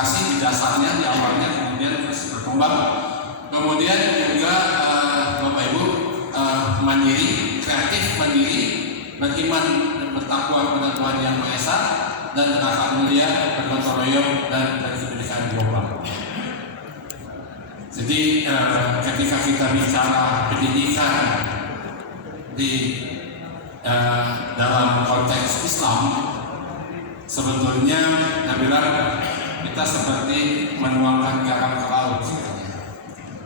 generasi di dasarnya, di awalnya, kemudian terus berkembang. Kemudian juga Bapak Ibu mandiri, kreatif, mandiri, beriman dan bertakwa kepada Tuhan Yang Maha Esa, dan berakhlak mulia, bergotong royong, dan berkebinekaan global. Jadi ketika kita bicara pendidikan di dalam konteks Islam, sebetulnya kita seperti menuangkan garam ke laut.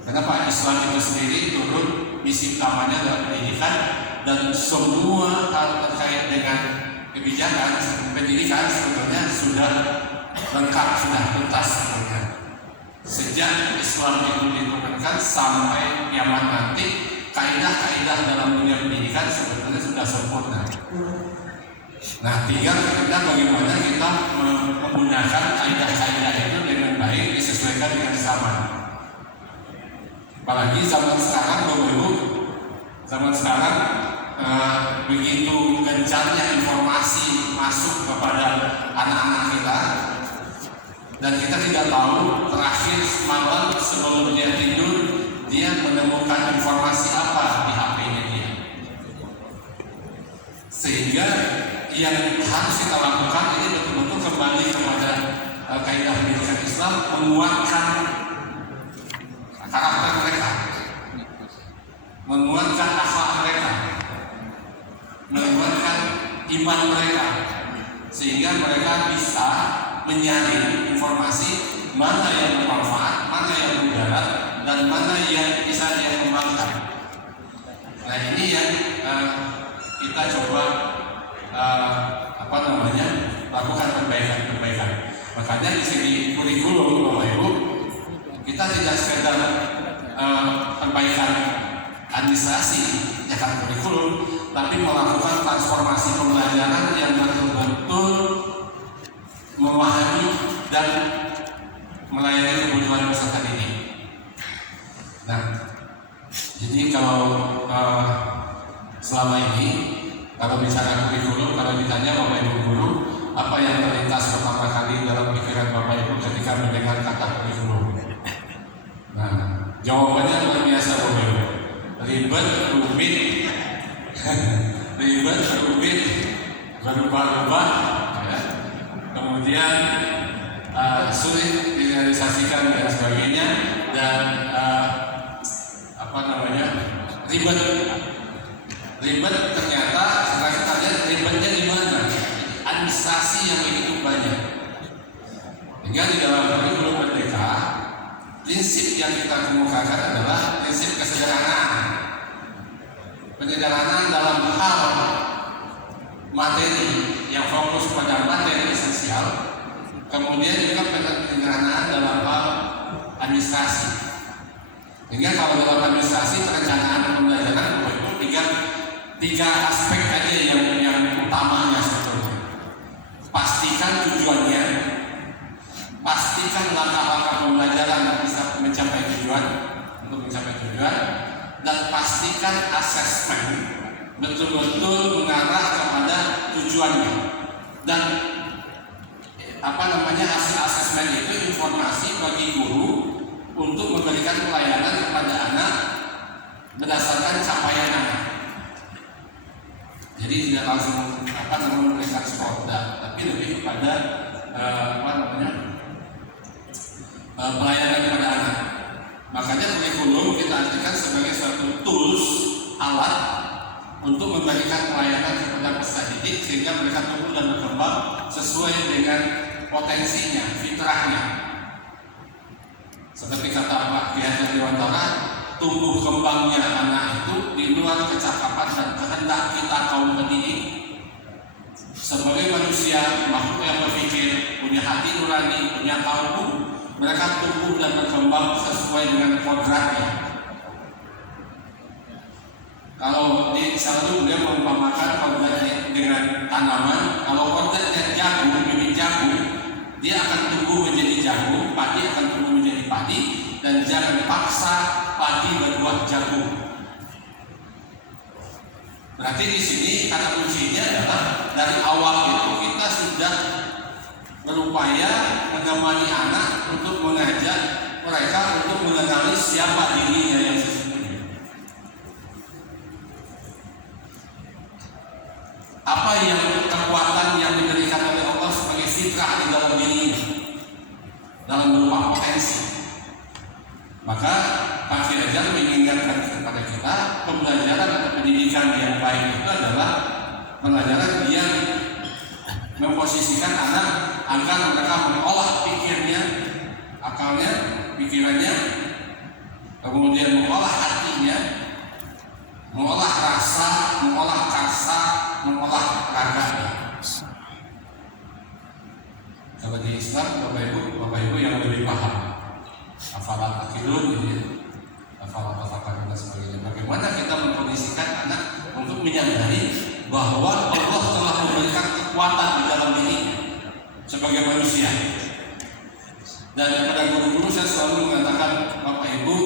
Kenapa? Islam itu sendiri turun misi utamanya adalah pendidikan, dan semua hal terkait dengan kebijakan pendidikan sebetulnya sudah lengkap, sudah tuntas sebetulnya. Sejak Islam itu diturunkan sampai kiamat nanti, kaidah-kaidah dalam dunia pendidikan sebetulnya sudah sempurna. Nah, tinggal kita bagaimana kita menggunakan kaidah-kaidah itu dengan baik, disesuaikan dengan zaman. Apalagi zaman sekarang, Bapak Ibu, zaman sekarang begitu gencarnya informasi masuk kepada anak-anak kita, dan kita tidak tahu terakhir malam sebelum dia tidur dia menemukan informasi apa di HP-nya dia. Sehingga yang harus kita lakukan ini betul-betul kembali kepada kaidah pendidikan Islam, menguatkan karakter mereka, menguatkan akhlak mereka, menguatkan iman mereka, sehingga mereka bisa menyaring informasi mana yang bermanfaat, mana yang mudarat, dan mana yang bisa dia kembangkan. Nah, ini yang kita coba lakukan perbaikan. Makanya di segi kurikulum, Bapak Ibu, kita tidak sekedar perbaikan administrasi kan kurikulum, tapi melakukan transformasi pembelajaran yang betul-betul memahami dan melayani kebutuhan peserta didik. Nah, jadi kalau selama ini kalau bicara kurikulum, kalau ditanya Bapak Ibu guru, apa yang terlintas pertama kali dalam pikiran Bapak Ibu ketika mendengar kata kurikulum? Nah, jawabannya luar biasa, Bapak Ibu. Ribet, rumit, berubah-ubah, ya. Kemudian sulit direalisasikan dan sebagainya, dan ribet ternyata setelah kita lihat ribetnya di mana? Administrasi yang begitu banyak. Hingga di dalam kurikulum Merdeka, prinsip yang kita kemukakan adalah prinsip kesederhanaan. Penyederhanaan dalam hal materi yang fokus pada materi esensial, kemudian juga penyederhanaan dalam hal administrasi. Hingga kalau dalam administrasi perencanaan pembelajaran itu tiga aspek aja yang utamanya sebetulnya. Pastikan tujuannya, pastikan langkah-langkah pembelajaran bisa mencapai tujuan, dan pastikan asesmen betul-betul mengarah kepada tujuannya. Dan hasil asesmen itu informasi bagi guru untuk memberikan pelayanan kepada anak berdasarkan capaian anak. Jadi tidak langsung memberikan skor, tapi lebih kepada pelayanan kepada anak. Makanya kurikulum kita artikan sebagai suatu tools, alat untuk memberikan pelayanan kepada peserta didik sehingga mereka tumbuh dan berkembang sesuai dengan potensinya, fitrahnya. Seperti kata Pak Kiai Hajar Dewantara, tumbuh kembangnya anak itu di luar kecakapan dan kehendak kita kaum pendidik. Sebagai manusia, makhluk yang berpikir, punya hati nurani, punya kalbu, mereka tumbuh dan berkembang sesuai dengan kodratnya. Kalau selalu dia mengumpamakan kodratnya dengan tanaman, kalau kodratnya jagung, bibit jagung, dia akan tumbuh menjadi jagung, padi akan tumbuh menjadi padi, dan jangan paksa padi berbuah jagung. Berarti di sini kata kuncinya adalah dari awal itu kita sudah berupaya menemani anak mereka untuk mengenali siapa dirinya yang sesungguhnya. Apa yang kekuatan yang diberikan oleh Allah sebagai fitrah di dalam dirinya, dalam berupa potensi. Maka Pak Kiai mengingatkan kepada kita, pembelajaran atau pendidikan yang baik itu adalah pembelajaran yang memposisikan anak agar mereka mengolah pikirnya, akalnya, pikirannya, kemudian mengolah hatinya, mengolah rasa, mengolah kasa, mengolah raganya. Kalau di Islam, Bapak Ibu yang lebih paham, hafalan akilun, hafalan tafakkur dan sebagainya. Bagaimana kita mengkondisikan anak untuk menyadari bahwa Allah telah memberikan kekuatan di dalam dirinya sebagai manusia. Dan kepada guru-guru saya selalu mengatakan, Bapak Ibu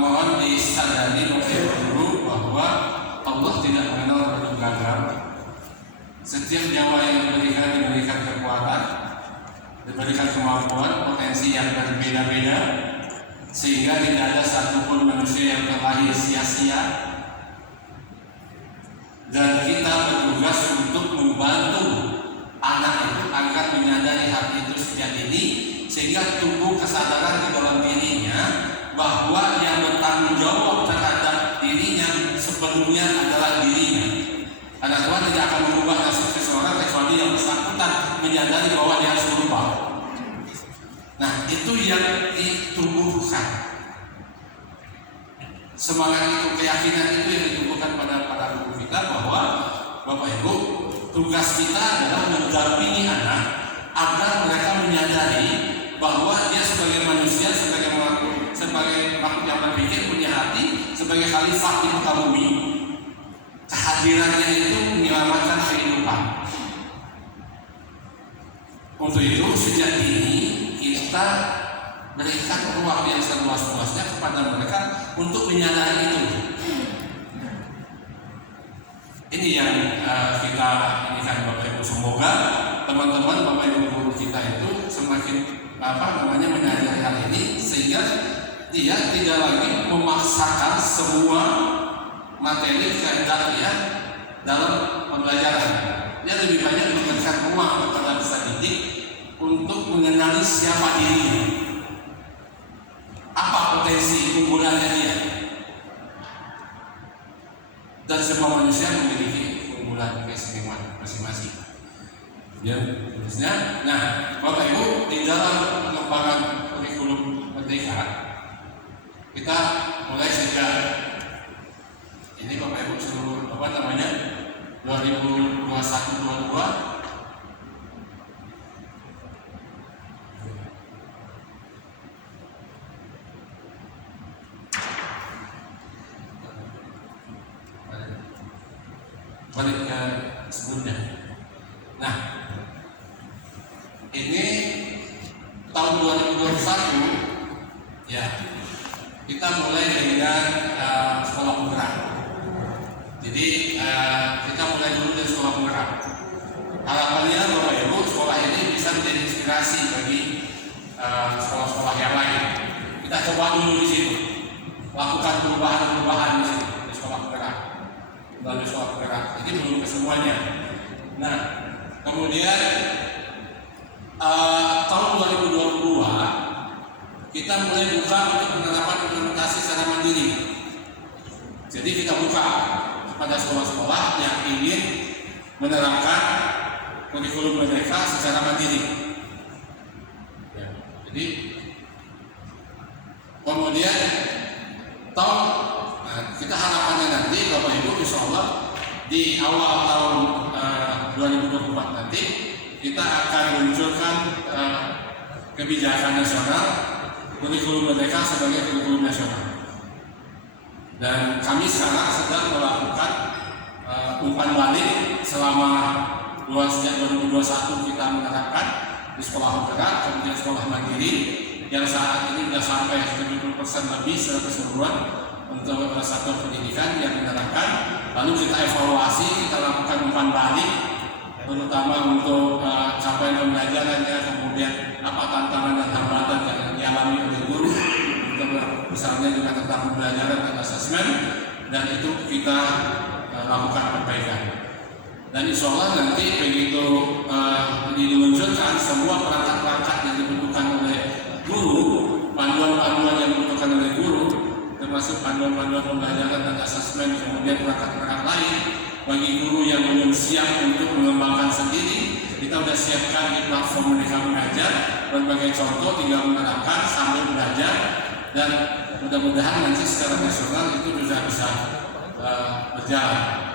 mohon disadari Bapak Ibu guru bahwa Allah tidak mengenal bentuk gagal. Setiap nyawa yang diberikan kekuatan, diberikan kemampuan, potensi yang berbeda-beda, sehingga tidak ada satupun manusia yang terlahir sia-sia. Dan kita bertugas untuk membantu anak itu agar menyadari hal itu sejak dini, sehingga tumbuh kesadaran di dalam dirinya bahwa yang bertanggung jawab terhadap dirinya sepenuhnya adalah dirinya. Karena Tuhan tidak akan mengubah nasib seseorang kecuali yang bersangkutan menyadari bahwa dia harus berubah. Nah, itu yang ditumbuhkan. Semangat itu, keyakinan itu yang ditumbuhkan pada guru kita bahwa Bapak Ibu, tugas kita adalah mendampingi anak agar mereka menyadari bahwa dia sebagai manusia, sebagai makhluk yang berpikir, punya hati, sebagai khalifah di muka bumi. Kehadirannya itu menyelamatkan kehidupan. Untuk itu sejak dini kita berikan ruang yang seluas-luasnya kepada mereka untuk menyadari itu. Ini yang kita inikan Bapak Ibu. Semoga teman-teman Bapak Ibu guru kita itu semakin menyadari hal ini, sehingga dia tidak lagi memaksakan semua materi kehendak dia dalam pembelajaran. Dia lebih banyak memberikan ruang kepada peserta didik untuk mengenali siapa dirinya, apa potensi keunggulannya dia. Dan semua manusia memiliki keunggulan keistimewaan masing-masing. Ya, terusnya. Nah, Bapak Ibu, di dalam pengembangan kurikulum merdeka, kita mulai sejak ini Bapak Ibu seluruh 2021-22 balik ke sebelumnya. Nah, ini tahun 2021 ya, kita mulai dengan sekolah penggerak. Jadi kita mulai dulu dari sekolah penggerak. Harapannya Bapak Ibu, sekolah ini bisa menjadi inspirasi bagi sekolah-sekolah yang lain. Kita coba dulu di situ, lakukan perubahan-perubahan di situ, di sekolah penggerak, melalui sekolah penggerak. Jadi belum ke semuanya. Nah, kemudian tahun 2022 kita mulai buka untuk penerapan implementasi secara mandiri. Jadi kita buka kepada sekolah-sekolah yang ingin menerapkan kurikulum merdeka secara mandiri. Ya, jadi kemudian kita harapannya nanti Bapak Ibu insya Allah di awal tahun 2024 nanti kita akan munculkan kebijakan nasional kurikulum merdeka sebagai kurikulum nasional. Dan kami sekarang sedang melakukan umpan balik selama sejak 2021 kita menerapkan di sekolah penggerak, kemudian sekolah mandiri yang saat ini sudah sampai 70% lebih secara keseluruhan untuk satuan pendidikan yang menerapkan. Lalu kita evaluasi, kita lakukan umpan balik, terutama untuk capaian pembelajarannya, kemudian apa tantangan dan hambatan yang dialami oleh guru, misalnya juga tentang pembelajaran dan asesmen, dan itu kita lakukan perbaikan. Dan insya Allah nanti begitu diluncurkan semua perangkat-perangkat yang dibutuhkan oleh guru, panduan-panduan yang dibutuhkan oleh guru, termasuk panduan-panduan pembelajaran dan asesmen, kemudian perangkat-perangkat lain bagi guru yang belum siap untuk mengembangkan sendiri, kita sudah siapkan di platform Merdeka Mengajar berbagai contoh, tinggal menerapkan sambil belajar, dan mudah-mudahan nanti secara nasional itu bisa berjalan.